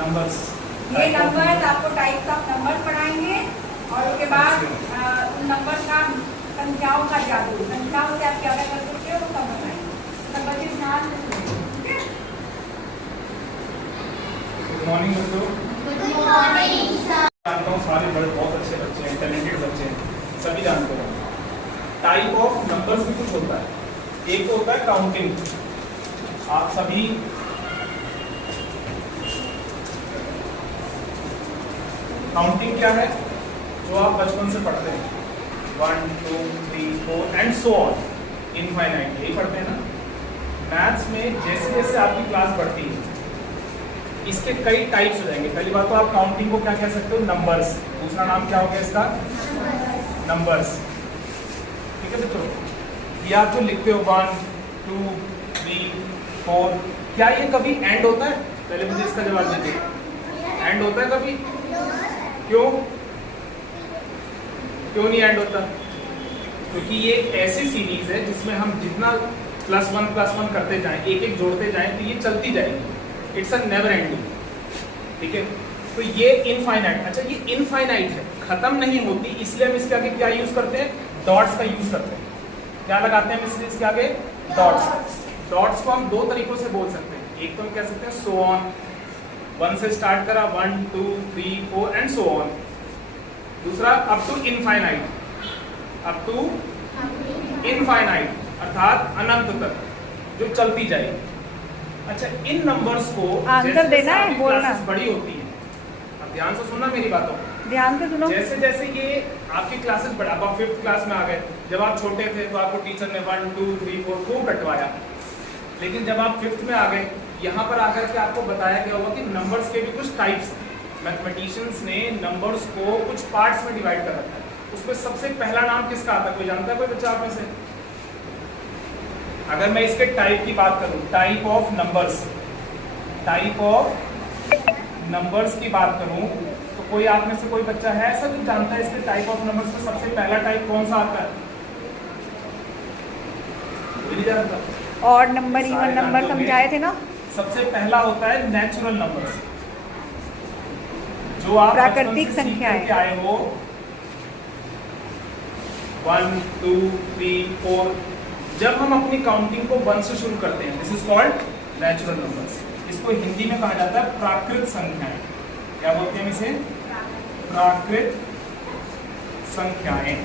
Numbers. ये numbers आपको types of numbers पढ़ाएंगे और उसके बाद उन नंबर का संख्याओं का जादू, संख्याओं से आप क्या क्या कर सकते हो वो सब बताएंगे। सब बच्चे ध्यान से सुनेंगे, ठीक है? गुड मॉर्निंग बच्चों। Good morning sir. जानता हूँ सारे बड़े बहुत अच्छे बच्चे हैं, टैलेंटेड बच्चे हैं, सभी जानते हैं। टाइप ऑफ नंबर्स भी कुछ होता है। एक होता है काउंटिंग। आप सभी काउंटिंग क्या है? जो आप बचपन से पढ़ते हैं 1 2 3 4 एंड सो ऑन, इनफाइनाइट, यही पढ़ते हैं ना। मैथ्स में जैसे जैसे आपकी क्लास बढ़ती है इसके कई टाइप्स हो जाएंगे। पहली बात तो आप काउंटिंग को क्या कह सकते हो? नंबर्स। दूसरा नाम क्या हो गया इसका? नंबर्स। ठीक है बच्चों, ये आप जो लिखते हो 1 2 3 4, क्या ये कभी एंड होता है? पहले मुझे इसका जवाब दीजिए। एंड होता है कभी? क्यों क्यों नहीं एंड होता? क्योंकि ये एक ऐसी सीरीज है जिसमें हम जितना +1 करते जाएं, एक एक जोड़ते जाएं तो ये चलती जाएगी। It's a never ending. ठीक है, तो ये इनफाइनाइट। अच्छा, ये इनफाइनाइट है, खत्म नहीं होती, इसलिए हम इसके आगे क्या यूज करते हैं? डॉट्स का यूज करते हैं। क्या लगाते हैं हम इसके आगे? डॉट्स। डॉट्स को हम दो तरीकों से बोल सकते हैं। एक तो हम कह सकते हैं सो ऑन, 1 से स्टार्ट करा 1 2 3 4 एंड सो ऑन। दूसरा up to infinite, up to infinite अर्थात अनंत तक जो चलती जाएगी। अच्छा, इन नंबर्स को आंसर देना है, बोलना बड़ी होती है। अब ध्यान से सुनना मेरी बातों को, ध्यान से सुनो। जैसे जैसे ये आपकी क्लासेस बढ़ा, अब आप 5th क्लास में आ गए। जब आप छोटे थे तो आपको टीचर ने 1 2 3 4 खूब रटवाया, लेकिन जब आप 5th में आ गए यहाँ पर आकर के आपको बताया गया होगा कि नंबर्स के भी कुछ टाइप्स हैं। मैथमेटिशियंस ने नंबर्स को कुछ पार्ट्स में डिवाइड कर रखा है। उसमें सबसे पहला नाम किसका आता है? कोई जानता है? कोई बच्चा आप में से? अगर मैं इसके टाइप की बात करूं, type of numbers, type of numbers की बात करूं तो कोई आप में से कोई बच्चा है ऐसा जो जानता है इसके टाइप ऑफ नंबर्स में सबसे पहला टाइप कौन सा आता है? कोई नहीं जानता। और नंबर, इवन नंबर समझाए थे ना। सबसे पहला होता है नेचुरल नंबर्स, जो आप प्राकृतिक संख्याएं आए हो 1 2 3 4। जब हम अपनी काउंटिंग को 1 से शुरू करते हैं, this is called natural numbers. इसको हिंदी में कहा जाता है प्राकृत संख्याएं। क्या बोलते हैं हम इसे? प्राकृत संख्याएं।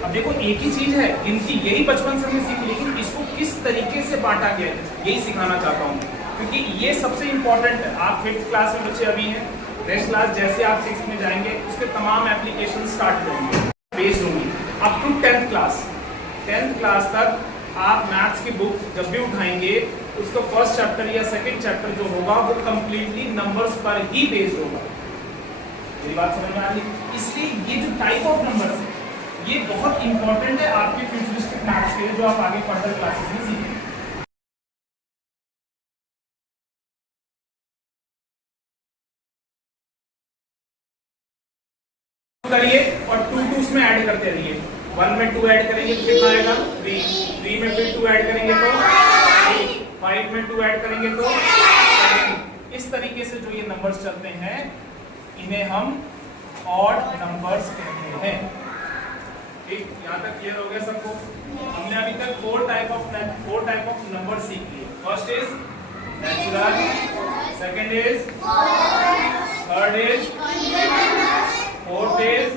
अब देखो, एक ही चीज है गिनती, यही बचपन से हमने सीखी, लेकिन इसको किस तरीके से बांटा गया है यही सिखाना चाहता हूँ, क्योंकि ये सबसे इंपॉर्टेंट है। आप 5th क्लास में बच्चे अभी हैं, नेक्स्ट क्लास जैसे आप 6th में जाएंगे उसके तमाम एप्लीकेशन स्टार्ट होंगे, बेस्ड होंगी up to 10th class. 10th class तक आप मैथ्स की बुक जब भी उठाएंगे उसका फर्स्ट चैप्टर या सेकंड चैप्टर जो होगा वो कंप्लीटली नंबर्स पर ही बेस्ड होगा। मेरी बात समझ में आ रही? इसलिए ये जो टाइप ऑफ नंबर्स है ये बहुत इंपॉर्टेंट है आपके फ्यूचरिस्टिक मैथ्स के लिए, जो आप आगे फर्दर क्लासेस में सीखेंगे। करिए और 2 2s में ऐड करते रहिए। 1 में 2 ऐड करेंगे तो कितना आएगा? 3 में फिर 2 ऐड करेंगे तो 5 में 2 ऐड करेंगे तो 7। इस तरीके से जो ये नंबर्स चलते हैं इन्हें हम ऑड नंबर्स कहते हैं। ठीक, यहाँ तक क्लियर हो गया सबको? हमने अभी तक 4 टाइप ऑफ नंबर सीख लिए। First is natural, second is, third is, fourth is,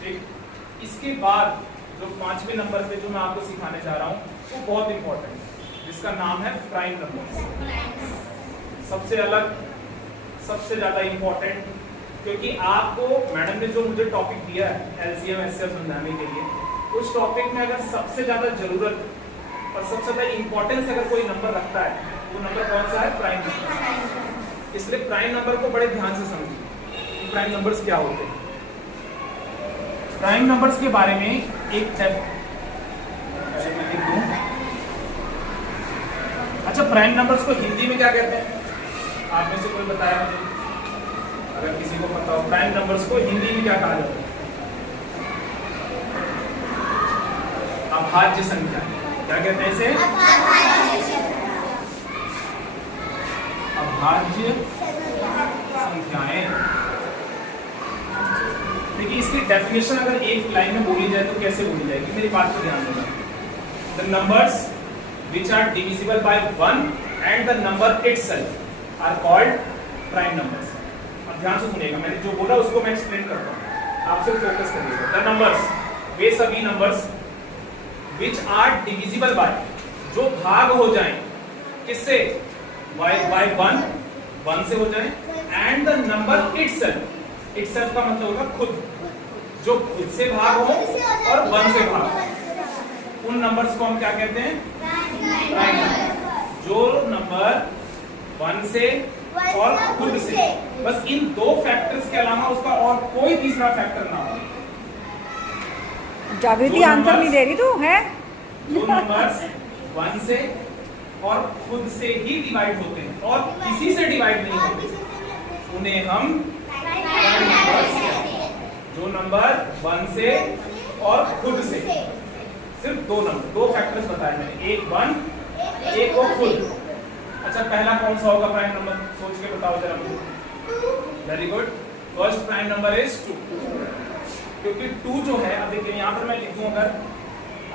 ठीक। इसके बाद जो 5वें नंबर पे जो मैं आपको सिखाने जा रहा हूँ वो बहुत इंपॉर्टेंट है, जिसका नाम है प्राइम नंबर। सबसे अलग, सबसे ज्यादा इंपॉर्टेंट, क्योंकि आपको मैडम ने जो मुझे टॉपिक दिया है LCM SCF समझाने के लिए, उस टॉपिक में अगर सबसे ज्यादा जरूरत और सबसे ज्यादा इंपॉर्टेंस अगर कोई नंबर रखता है वो नंबर कौन सा है? Prime number. इसलिए प्राइम नंबर को बड़े ध्यान से समझिए। प्राइम नंबर्स क्या होते हैं? प्राइम नंबर्स के बारे में एक अच्छा, प्राइम नंबर्स को हिंदी में क्या कहते हैं? आप में से कोई बताया मुझे, अगर किसी को पता हो प्राइम नंबर्स को हिंदी में क्या कहा जाता है? अभाज्य संख्या। क्या कहते हैं इसे? भाज्य संख्याएं। देखिए इसकी डेफिनेशन अगर एक लाइन में बोली जाए तो कैसे बोली जाएगी, मेरी बात को ध्यान देना। The numbers which are divisible by 1 and the number itself are called prime numbers। अब ध्यान से सुनिएगा, मैंने जो बोला उसको मैं एक्सप्लेन करता हूँ, आप सिर्फ फोकस करिएगा। द नंबर्स, वे सभी numbers which are divisible by, जो भाग हो जाएं किससे, by 1 से हो जाएं, and the number itself का मतलब होगा खुद, जो खुद से भाग हो और 1 से भाग हो, उन नंबर्स को हम क्या कहते हैं, प्राइम नंबर। जो नंबर 1 से और खुद से, बस इन दो फैक्टर्स के अलावा उसका और कोई तीसरा फैक्टर ना हो। जावेदी आंसर नहीं दे रही तू है। जो नंबर्स 1 से और खुद से ही डिवाइड होते हैं और किसी से डिवाइड नहीं होते, उन्हें हम प्राइम नंबर्स कहते हैं। जो नंबर 1 से और खुद से, सिर्फ दो नंबर, दो फैक्टर्स बताए मैंने, एक 1 एक और खुद। अच्छा पहला कौन सा होगा प्राइम नंबर, सोच के बताओ जरा मुझे। Very good, first prime number is 2, क्योंकि 2 जो है, अब देखिए यहाँ पर मैं लिख दूं, अगर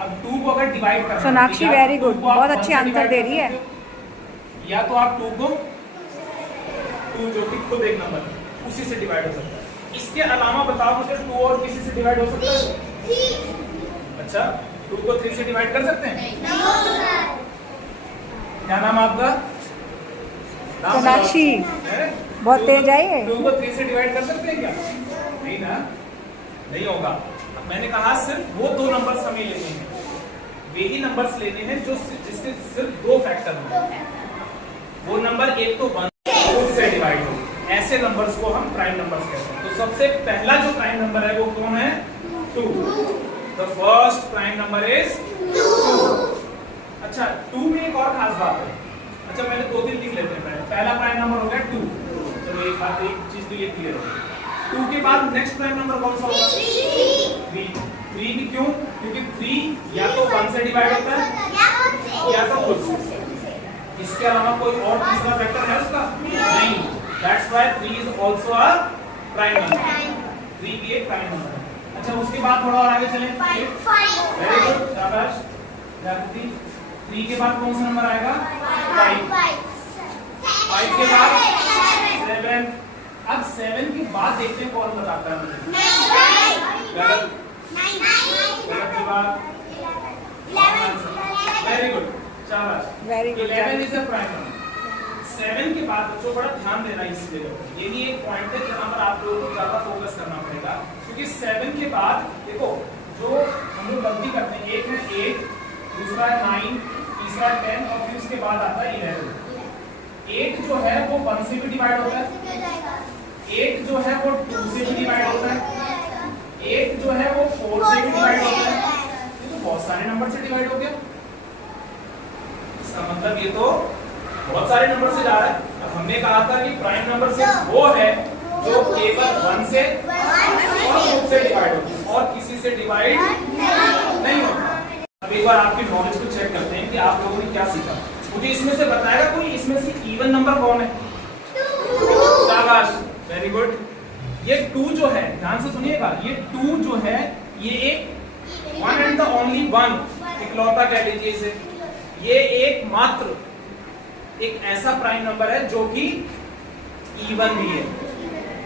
अब 2 को अगर डिवाइड करना, सोनाक्षी वेरी गुड, बहुत अच्छे आंसर दे रही है। या तो आप 2 को 2 जो कि खुद एक नंबर उसी से डिवाइड हो सकता है। इसके अलावा बताओ मुझे 2 और किसी से डिवाइड हो सकता है? अच्छा 2 को 3 से डिवाइड कर सकते हैं? क्या नाम आपका? सोनाक्षी बहुत तेज आई है। 2 को 3 से डिवाइड कर सकते हैं क्या? नहीं ना, नहीं होगा। अब मैंने कहा सिर्फ वो 2 नंबर्स हमें लेने हैं, वे ही नंबर्स लेने हैं जो जिसके सिर्फ 2 फैक्टर हों। वो नंबर एक तो 1 से डिवाइड हो, ऐसे नंबर्स को हम प्राइम नंबर्स कहते हैं। तो सबसे पहला जो प्राइम नंबर है वो कौन है? 2। The first prime number is 2। अच्छा 2 में एक और खास बात है, अच्छा मैंने 2-3 लिख लेते हैं। पहला प्राइम नंबर हो गया 2, चलो एक बात, एक चीज तो ये क्लियर है। 2 के बाद नेक्स्ट प्राइम नंबर कौन सा होगा? 3 भी क्यों? क्योंकि 3 या तो 1 से डिवाइड होता है या तो खुद से, इसके अलावा कोई और तीसरा फैक्टर है उसका? नहीं। That's why 3 is also a prime number. 3 भी एक प्राइम नंबर है। अच्छा उसके बाद थोड़ा और आगे चलें। 5। वेरी गुड, शाबाश जागृति। 3 के बाद कौन सा नंबर आएगा? 5 के बाद 7। अब 7 के बाद देखते हैं कौन बताता है मुझे। गलत, गलत जवाब। 11। वेरी गुड, शाबाश, very good. 11 is a prime number. 7 के बाद बच्चों बड़ा ध्यान देना इस जगह पर, यही एक पॉइंट है जहां पर आप लोगों को ज्यादा फोकस करना पड़ेगा, क्योंकि 7 के बाद देखो जो हम लोग गलती करते हैं, एक है 8, दूसरा है 9, तीसरा 10 और फिर उसके बाद आता है 11। 8 जो है वो 1 से भी डिवाइड होता है, 8 जो है वो 2 से भी डिवाइड होता है, 8 जो है वो 4 से भी डिवाइड होता है। ये तो बहुत सारे नंबर से डिवाइड हो गया, इसका मतलब ये तो बहुत सारे नंबर से जा रहा है। अब हमने कहा था कि प्राइम नंबर सिर्फ वो है जो केवल 1 से और 2 से डिवाइड होता है और किसी से डिवाइड नहीं होता। अब एक बार आपकी नॉलेज को चेक करते हैं कि आप लोगों ने क्या सीखा। मुझे इसमें से बताएगा कोई, इसमें से इवन नंबर कौन है? 2। शाबाश, वेरी गुड। ये 2 जो है, ध्यान से सुनिएगा, ये 2 जो है ये एक one and the only one, इकलौता कह लीजिए इसे, ये एकमात्र एक ऐसा प्राइम नंबर है जो कि इवन भी है,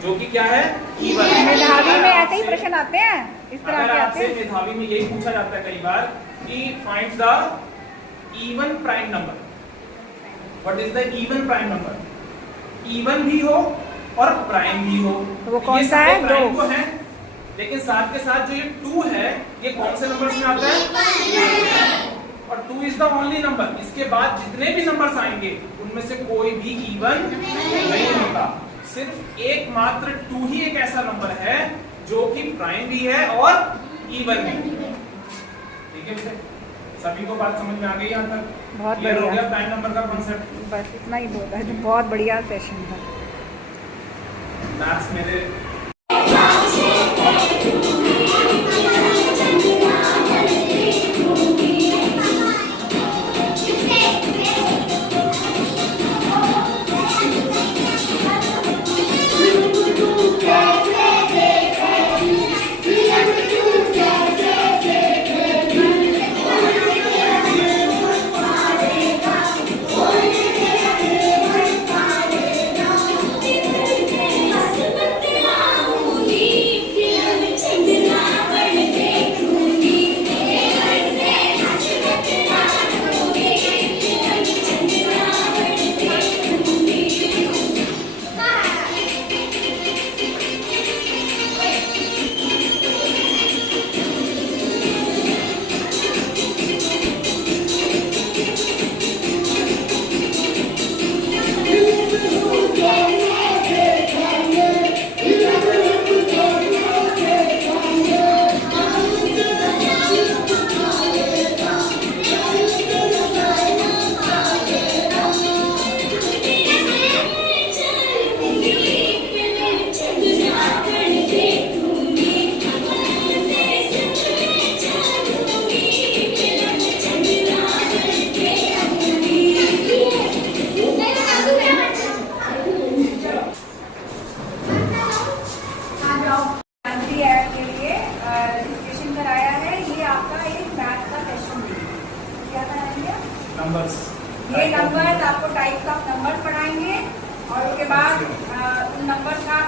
जो कि क्या है? इवन। मेधावी में ऐसे ही प्रश्न आते हैं, इस तरह के आते हैं। मेधावी में यही पूछा जाता है कई बार कि find the even prime number. What is the even prime number? Even भी हो और प्राइम भी हो। तो वो कौन सा है? 2 तो है, लेकिन साथ के साथ जो ये 2 है ये कौन से नंबर में आता है? और 2 इज द ओनली नंबर। इसके बाद जितने भी नंबर्स आएंगे उनमें से कोई भी इवन नहीं होता। सिर्फ एकमात्र 2 ही एक ऐसा नंबर है जो कि प्राइम भी है और इवन भी। ठीक है बेटे, सभी को बात समझ में आ गई यहाँ तक? बहुत क्लियर हो बढ़िया। गया प्राइम नंबर का कॉन्सेप्ट? बस इतना ही बोला है, बहुत बढ़िया सेशन था। मैथ्स मेरे नंबर्स। ये नंबर आपको टाइप्स ऑफ नंबर पढ़ाएंगे और उसके बाद उन नंबर का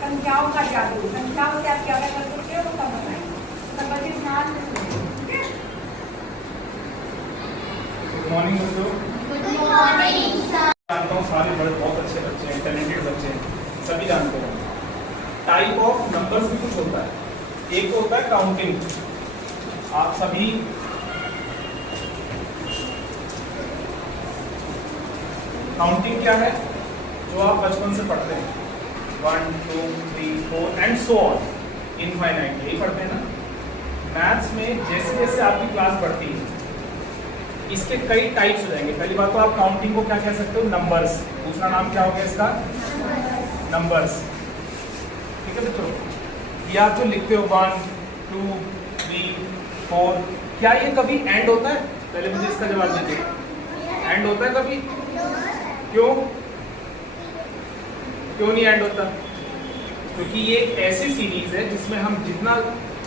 संख्याओं का जादू, संख्याओं से आप क्या क्या कर सकते हो वो सब बताएंगे। सब बच्चे ध्यान से सुनिए, ठीक है? गुड मॉर्निंग बच्चों। Good morning, sir. जानता हूँ सारे बड़े बहुत अच्छे बच्चे हैं, टैलेंटेड बच्चे हैं, सभी जानते हैं। टाइप ऑफ नंबर्स भी कुछ होता है। एक होता है काउंटिंग। आप सभी काउंटिंग क्या है जो आप बचपन से पढ़ते हैं, 1 2 3 4 एंड सो ऑन, इनफाइनाइट, यही पढ़ते हैं ना। मैथ्स में जैसे जैसे आपकी क्लास बढ़ती है इसके कई टाइप्स हो जाएंगे। पहली बात तो आप काउंटिंग को क्या कह सकते हो, नंबर्स। दूसरा नाम क्या हो गया इसका, नंबर्स। ठीक है बच्चों, ये आप जो लिखते हो 1 2 3 4, क्या ये कभी एंड होता है? पहले मुझे इसका जवाब दीजिए। एंड होता है कभी? क्यों क्यों नहीं एंड होता? क्योंकि ये एक ऐसी सीरीज है जिसमें हम जितना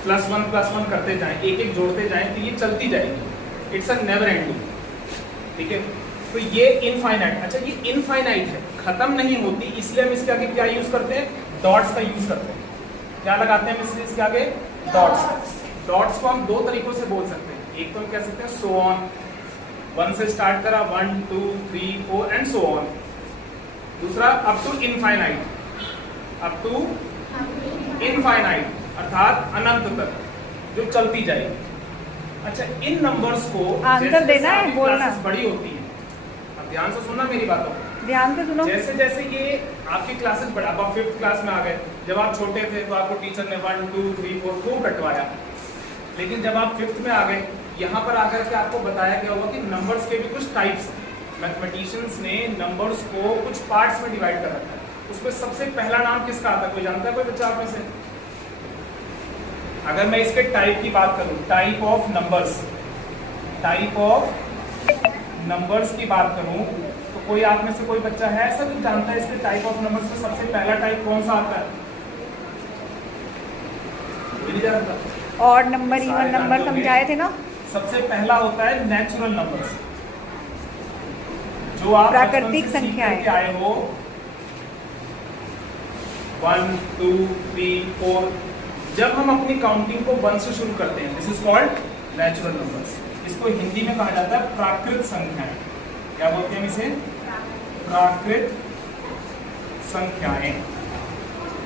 +1 करते जाएं, एक एक जोड़ते जाएं, तो ये चलती जाएगी। It's a never ending. ठीक है, तो ये इनफाइनाइट। अच्छा, ये इनफाइनाइट है, खत्म नहीं होती, इसलिए हम इसके आगे क्या यूज करते हैं, डॉट्स का यूज करते हैं। क्या लगाते हैं हम इसके आगे, डॉट्स। डॉट्स को हम दो तरीकों से बोल सकते हैं। एक तो हम कह सकते हैं सो ऑन, 1 से स्टार्ट करा, 1 2 3 4 एंड सो ऑन। दूसरा up to infinite, up to infinite अर्थात अनंत तक, जो चलती जाएगी। अच्छा, इन नंबर्स को आंसर देना है, बोलना बड़ी होती है। अब ध्यान से सुनना मेरी बातों को, ध्यान से सुनो। जैसे जैसे ये आपकी क्लासेस बढ़ा, अब आप 5th क्लास में आ गए। जब आप छोटे थे तो आपको टीचर ने 1 2 3 4 खूब रटवाया, लेकिन जब आप 5th में आ गए, यहाँ पर आकर के आपको बताया गया होगा कि नंबर्स के भी कुछ टाइप्स हैं। मैथमेटिशियंस ने नंबर्स को कुछ पार्ट्स में डिवाइड कर रखा है। उसमें सबसे पहला नाम किसका आता है, कोई जानता है, कोई बच्चा आप में से? अगर मैं इसके टाइप की बात करूं, type of numbers, type of numbers की बात करूं, तो कोई आप में से कोई बच्चा है ऐसा जो जानता है इसके टाइप ऑफ नंबर्स में सबसे पहला टाइप कौन सा आता है? नहीं जानता। और नंबर, इवन नंबर समझाए थे ना। सबसे पहला होता है नेचुरल नंबर्स, जो आप प्राकृतिक बचपन से सीख संख्याएं करके आए हो। 1 2 3 4, जब हम अपनी काउंटिंग को 1 से शुरू करते हैं, this is called natural numbers. इसको हिंदी में कहा जाता है प्राकृत संख्याएं। क्या बोलते हैं हम इसे? प्राकृत संख्याएं।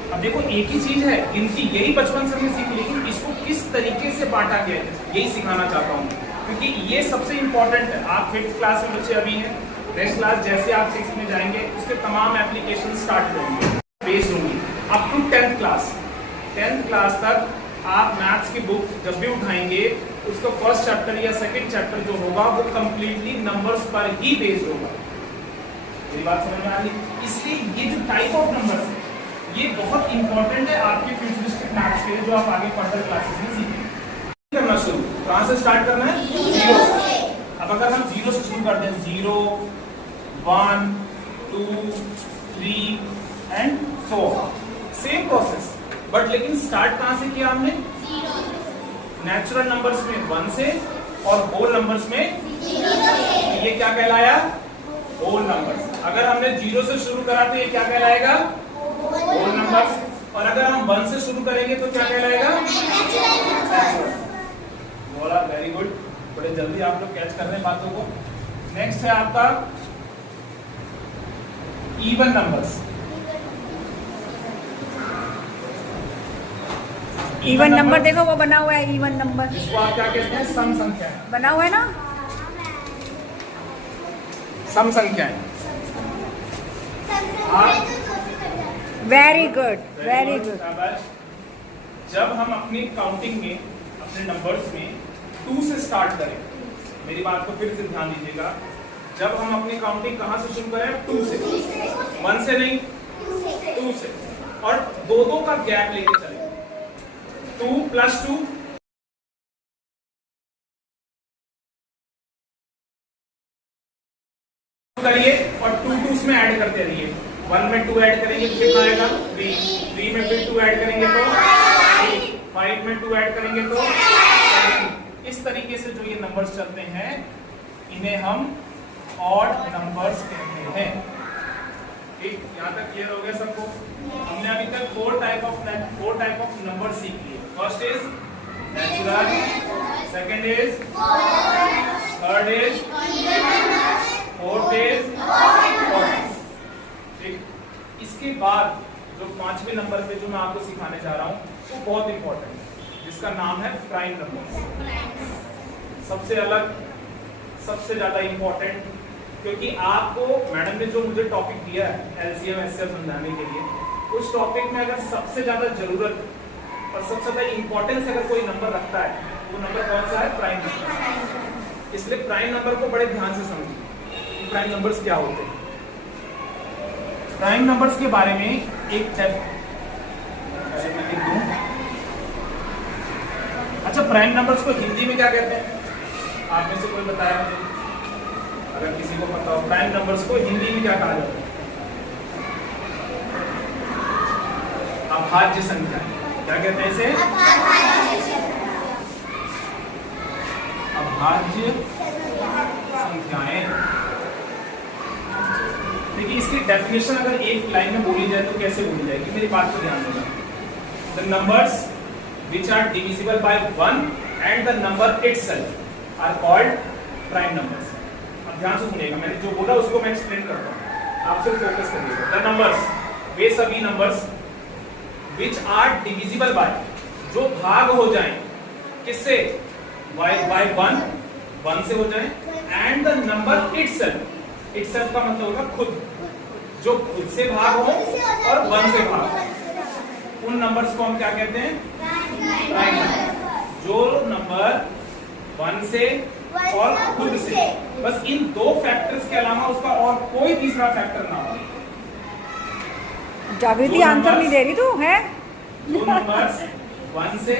अब देखो, एक ही चीज है गिनती, यही बचपन से हमने सीखी, लेकिन इसको किस तरीके से बांटा गया है यही सिखाना चाहता हूँ, क्योंकि ये सबसे इंपॉर्टेंट है। आप 5th क्लास में बच्चे अभी हैं, नेक्स्ट क्लास जैसे आप 6th में जाएंगे उसके तमाम एप्लीकेशन स्टार्ट होंगे, बेस्ड होंगी up to 10th class. 10th class तक आप मैथ्स की बुक जब भी उठाएंगे, उसका फर्स्ट चैप्टर या सेकंड चैप्टर जो होगा वो कंप्लीटली नंबर्स पर ही बेस्ड होगा। मेरी बात समझ में आ रही? इसलिए ये जो टाइप ऑफ नंबर्स है ये बहुत इंपॉर्टेंट है आपके फ्यूचरिस्टिक मैथ्स के लिए, जो आप आगे फर्दर क्लासेस में सीखेंगे। करना शुरू कहाँ से स्टार्ट करना है? 0 से। अब अगर हम 0 से शुरू करते हैं, 0 1 2 3 and so same process, but लेकिन स्टार्ट कहां से किया हमने? नेचुरल नंबर्स में 1 से और होल नंबर्स में 0 से। ये क्या कहलाया? Whole numbers. अगर हमने 0 से शुरू करा तो ये क्या कहलाएगा? Whole numbers. और अगर हम 1 से शुरू करेंगे तो क्या कहलाएगा? नेचुरल। बोला, वेरी गुड, बड़े जल्दी आप लोग कैच कर रहे हैं बातों को। नेक्स्ट है आपका इवन नंबर्स। इवन नंबर देखो, वो बना हुआ है इवन नंबर, जिसको आप क्या कहते हैं? सम संख्या। बना हुआ है ना, सम संख्याएं। Very good, very good. जब हम अपनी काउंटिंग में, अपने नंबर्स में 2 से स्टार्ट करें, मेरी बात को फिर से ध्यान दीजिएगा, जब हम अपनी काउंटिंग कहां से शुरू करें? 2 से, 1 से नहीं, 2 से, और दो का गैप लेके चलें। 2 + 2 करिए और 2 उसमें ऐड करते रहिए। 1 में 2 ऐड करेंगे तो कितना आएगा? 3 में फिर 2 ऐड करेंगे तो 5 में 2 ऐड करेंगे तो 7। इस तरीके से जो ये नंबर्स चलते हैं इन्हें हम ऑड नंबर्स कहते हैं। ठीक, यहाँ तक क्लियर हो गया सबको? हमने अभी तक फोर टाइप ऑफ नंबर सीख लिए। First is natural, second is, third is, fourth is odd. ठीक, इसके बाद जो पांचवें नंबर पे जो मैं आपको सिखाने जा रहा हूँ वो बहुत इंपॉर्टेंट है, जिसका नाम है प्राइम नंबर। सबसे अलग, सबसे ज्यादा इंपॉर्टेंट, क्योंकि आपको मैडम ने जो मुझे टॉपिक दिया है एलसीएम एचसीएफ समझाने के लिए, उस टॉपिक में अगर सबसे ज्यादा जरूरत और सबसे ज्यादा इंपॉर्टेंस अगर कोई नंबर रखता है, वो नंबर कौन सा है? Prime number. इसलिए प्राइम नंबर को बड़े ध्यान से समझिए। प्राइम नंबर्स क्या होते हैं? प्राइम नंबर्स के बारे में एक अच्छा, प्राइम नंबर्स को हिंदी में क्या कहते हैं? आप में से कोई बताया मुझे, अगर किसी को पता हो प्राइम नंबर्स को हिंदी में क्या कहा जाता है? अभाज्य संख्या। क्या कहते हैं इसे? अभाज्य संख्याएं। देखिए, इसकी डेफिनेशन अगर एक लाइन में बोली जाए तो कैसे बोली जाएगी? मेरी बात को ध्यान देना। The numbers which are divisible by 1 and the number itself are called prime numbers। अब ध्यान से सुनिएगा, मैंने जो बोला उसको मैं एक्सप्लेन करता हूँ, आप सिर्फ फोकस करिएगा। द नंबर्स, वे सभी numbers which are divisible by, जो भाग हो जाएं किससे? by 1 से हो जाएं, and the number itself का मतलब होगा खुद, जो खुद से भाग हो और 1 से भाग हो, उन नंबर्स को हम क्या कहते हैं? Prime number. जो नंबर 1 से और खुद से, बस इन दो फैक्टर्स के अलावा उसका और कोई तीसरा फैक्टर ना हो। जागृति आंसर नहीं दे रही तू है? जो नंबर्स 1 से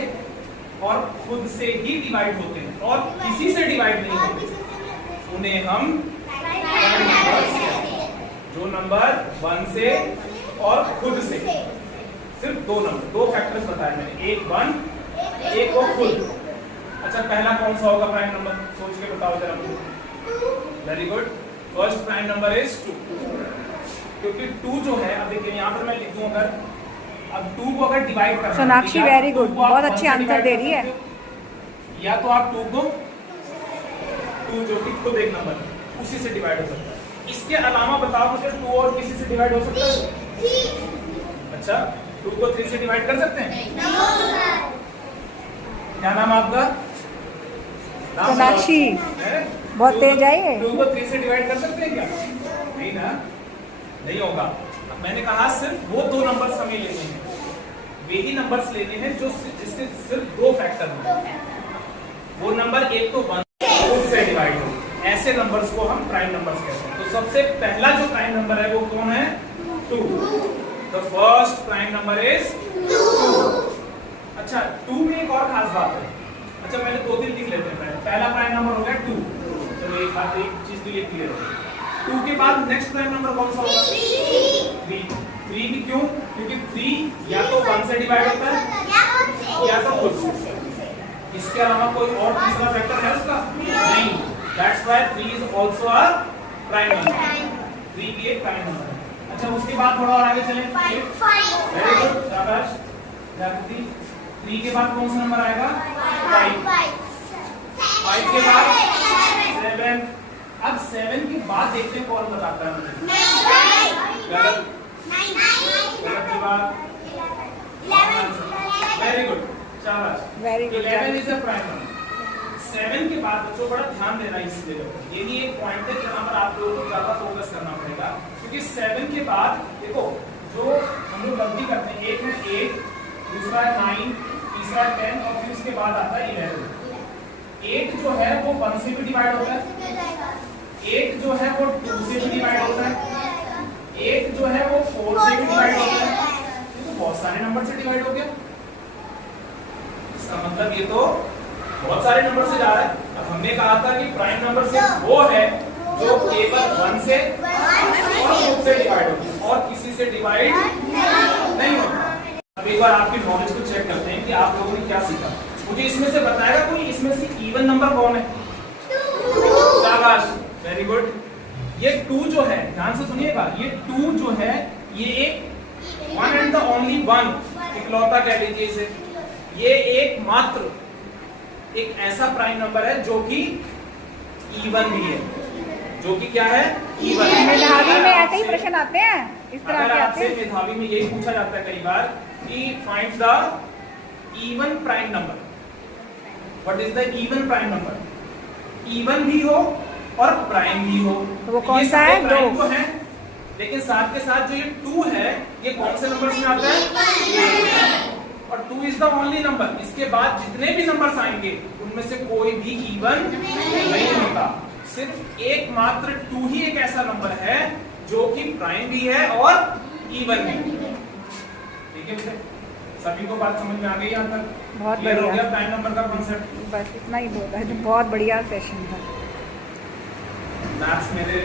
और खुद से ही डिवाइड होते हैं और किसी से डिवाइड नहीं होते, उन्हें हम प्राइम नंबर्स कहते हैं। जो नंबर 1 से और खुद से, सिर्फ दो नंबर, दो फैक्टर्स बताए मैंने, एक 1, एक वो खुद। अच्छा, पहला कौन सा होगा प्राइम नंबर? सोच के बताओ जरा मुझे। Very good, first prime number is 2, क्योंकि 2 जो है, अब देखिए यहाँ पर मैं लिख दूं, अगर अब 2 को अगर डिवाइड करना है, सोनाक्षी वेरी गुड, बहुत अच्छी आंसर दे रही है। या तो आप 2 को 2 जो कि खुद एक नंबर है उसी से डिवाइड हो सकता है। इसके अलावा बताओ मुझे 2 और किसी से डिवाइड हो सकता है? अच्छा, 2 को 3 से डिवाइड कर सकते हैं? क्या नाम आपका? सोनाक्षी, बहुत तेज है ये। 2 को 3 से डिवाइड कर सकते हैं क्या? नहीं ना, नहीं होगा। अब मैंने कहा सिर्फ वो 2 नंबर्स हमें लेने हैं, वे ही नंबर्स लेने हैं जो जिसके सिर्फ 2 फैक्टर हों। वो नंबर एक तो 1 से डिवाइड हो, ऐसे नंबर्स को हम प्राइम नंबर्स कहते हैं। तो सबसे पहला जो प्राइम नंबर है वो कौन है? 2। The first prime number is 2। अच्छा, 2 में एक और खास बात है। अच्छा, मैंने 2-3 लिख लेते हैं। पहला प्राइम नंबर हो गया 2, चलो एक चीज तो ये क्लियर है। 2 के बाद नेक्स्ट प्राइम नंबर कौन सा होगा? 3 भी क्यों? क्योंकि 3 या तो 1 से डिवाइड होता है या तो खुद से। इसके अलावा कोई और तीसरा फैक्टर है उसका? नहीं। That's why 3 is also a prime number। 3 भी एक प्राइम नंबर है। अच्छा, उसके बाद थोड़ा और आगे चलें। 5 वेरी गुड, शाबाश जागृति। 3 के बाद कौन सा नंबर आएगा? 5 के बाद 7। अब 7 के बाद देखते हैं कौन बताता है मुझे। गलत, गलत जवाब। वेरी गुड, शाबाश। Very good. 11 is a prime number. 7 के बाद बच्चों बड़ा ध्यान देना इस जगह पर, यही एक पॉइंट है जहां पर आप लोगों को ज्यादा फोकस करना पड़ेगा, क्योंकि 7 के बाद देखो जो हम लोग गलती करते हैं, एक है 8, दूसरा है 9, तीसरा 10 और फिर उसके बाद आता है 11। 8 जो है वो 1 से भी डिवाइड होता है, 8 जो है वो 2 से भी डिवाइड होता है, 8 जो है वो 4 से भी डिवाइड होता है। तो बहुत सारे नंबर से डिवाइड हो गया, इसका मतलब ये तो बहुत सारे नंबर से जा रहा है। अब हमने कहा था कि प्राइम नंबर सिर्फ वो है जो केवल 1 से और 2 से डिवाइड होता है और किसी से डिवाइड नहीं होता। अब एक बार आपकी नॉलेज को चेक करते हैं कि आप लोगों ने क्या सीखा। मुझे इसमें से बताएगा कोई, इसमें से इवन नंबर कौन है? शाबाश, वेरी गुड। ये 2 जो है, ध्यान से सुनिएगा, ये 2 जो है ये एक one and the only one, इकलौता कह लीजिए इसे, ये एकमात्र एक ऐसा प्राइम नंबर है जो कि इवन भी है, जो कि क्या है, इवन है। मेधावी में ऐसे ही प्रश्न आते हैं, इस तरह अगर के आते आपसे हैं। मेधावी में यही पूछा जाता है कई बार कि find the even prime number, what is the even prime number, even भी हो और प्राइम भी हो। तो वो कौन सा है? प्राइम 2 तो है, लेकिन साथ के साथ जो ये 2 है ये कौन से नंबर में आता है, और 2 इज द ओनली नंबर। इसके बाद जितने भी नंबर्स आएंगे उनमें से कोई भी इवन नहीं होता, सिर्फ एकमात्र 2 ही एक ऐसा नंबर है जो कि प्राइम भी है और इवन भी। ठीक है बेटे, सभी को बात समझ में आ गई यहाँ तक? बहुत क्लियर हो बढ़िया। गया प्राइम नंबर का कॉन्सेप्ट? बस इतना ही बोला है, तो बहुत बढ़िया सेशन था। मैथ्स मेरे